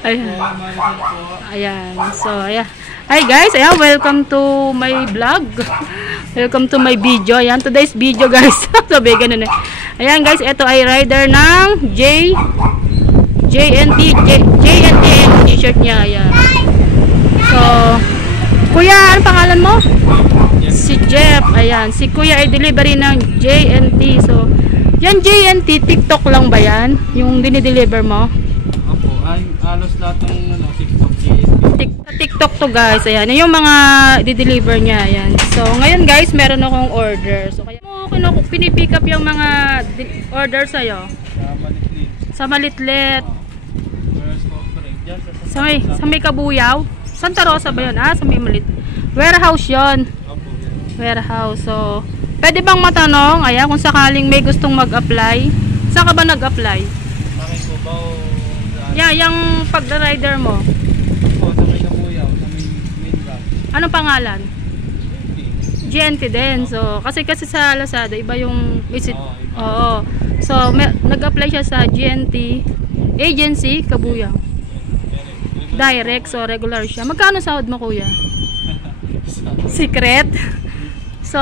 Ayan. Ayan. So, ayan. Hi guys, ayan, welcome to my vlog. Welcome to my video. Ayan, today's video guys. Sabi ganun eh. Ayan guys, ito ay rider ng JNT t-shirt niya. Ayan. So, Kuya, ano pangalan mo? Si Jeff. Ayan, si Kuya ay delivery ng JNT. So, yan JNT, TikTok lang ba yan? Yung dinideliver mo? Opo, halos lahat ng TikTok JNT. TikTok to guys. Ayan, yung mga di-deliver niya. Ayan. So, ngayon guys, meron akong order. So, kaya mo pinipick up yung mga order sa'yo? Sa Malitlit. Sa may Kabuyaw. Santa Rosa ba yun? Sa may Malit. Warehouse yon. Warehouse. So, pwede bang matanong, ayan, kung sakaling may gustong mag-apply? Saan ka ba nag-apply? Yeah, yung pag-rider mo. Sa may Kabuyaw, sa main branch. Anong pangalan? GNT din. So, kasi sa Lazada, iba yung visit. Oo. So, nag-apply siya sa GNT agency, Kabuyaw. Direct, so regular siya. Magkano sahod mo, kuya? Secret? So,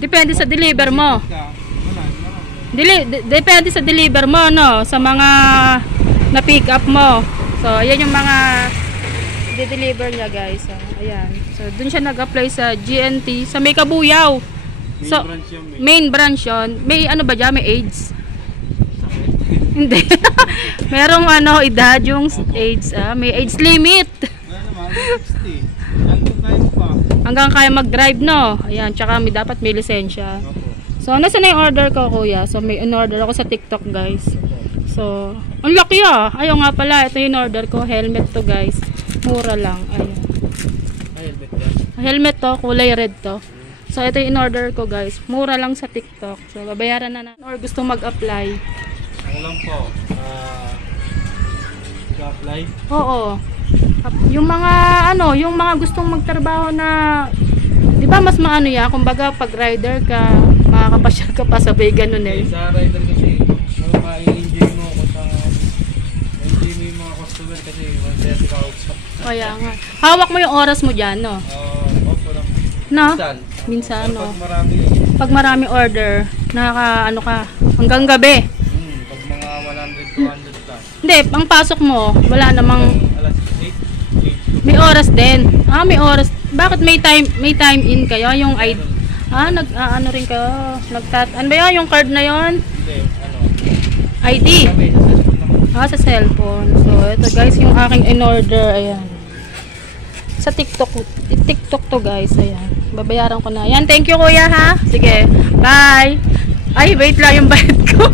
depende sa deliver mo. Depende sa deliver mo, no? Sa mga na-pick up mo. So, ayan yung mga di-deliver niya, guys. So, ayan. So, dun siya nag-apply sa GNT, sa may Kabuyaw. So, main branch yun. May ano ba dyan? May AIDS? Hindi. Merong edad yung AIDS. May age limit. Hanggang kaya mag-drive, no? Ayan, tsaka dapat may lisensya. So, nasa na yung order ko, kuya? So, may in-order ako sa TikTok, guys. So, ang laki Ayaw nga pala, ito yung order ko. Helmet to, guys. Mura lang. Ayan. Helmet to, kulay red to. So, ito yung in-order ko, guys. Mura lang sa TikTok. So, babayaran na or gusto mag-apply. Ano lang po, apply? Oo. Yung mga yung mga gustong magtrabaho na 'di ba mas maano ya, kumbaga pag rider ka, makakapasyal ka pa sabay ganun eh. Sa rider kasi, ma-enjoy mo ako sa enjoy mo yung mga customer kasi masaya ka out. Kaya nga. Hawak mo yung oras mo diyan, no? Opo lang. No? Minsan, no. Pag marami order, nakaka ka hanggang gabi. Pag mga 100 200 ka. Hindi, ang pasok mo, wala namang Alas 8. may oras din. May oras. Bakit may time in kayo? Yung ID. Ano rin kayo? Ano ba yun? Yung card na yon? Hindi, ID. Sa cellphone. So, ito guys, yung aking in-order. Ayan. Sa TikTok to guys. Ayan. Babayaran ko na. Ayan, thank you kuya ha. Sige, bye. Ay, wait lang yung bayad ko.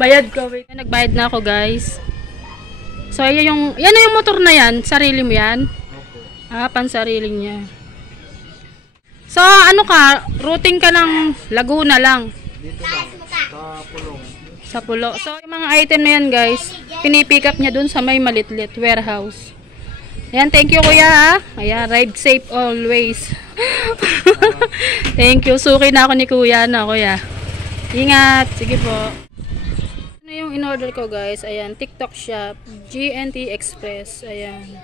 Bayad ko, wait. Nagbayad na ako guys. So, yan yung motor na yan. Sarili mo yan? Pansarili niya. So, routing ka ng Laguna lang? Dito lang, sa Pulong. Sa Pulo. So, yung mga item na yan guys, pinipick up niya dun sa may Malitlit warehouse. Ayan, thank you kuya ha. Ayan, ride safe always. Thank you. Suki na ako ni kuya na kuya. Ingat. Sige po. Ano yung in-order ko guys? Ayan, TikTok shop, GNT Express. Ayan.